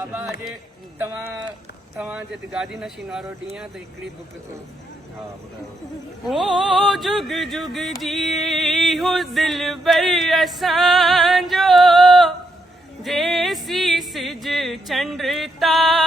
बाबा जे तव्हां जे गादी नशीन वारो ॾींहुं आहे त हिकिड़ी बुक थोरो ओ जुग जुग जी हो दिल बर असांजो जैसी सिज चंड तारा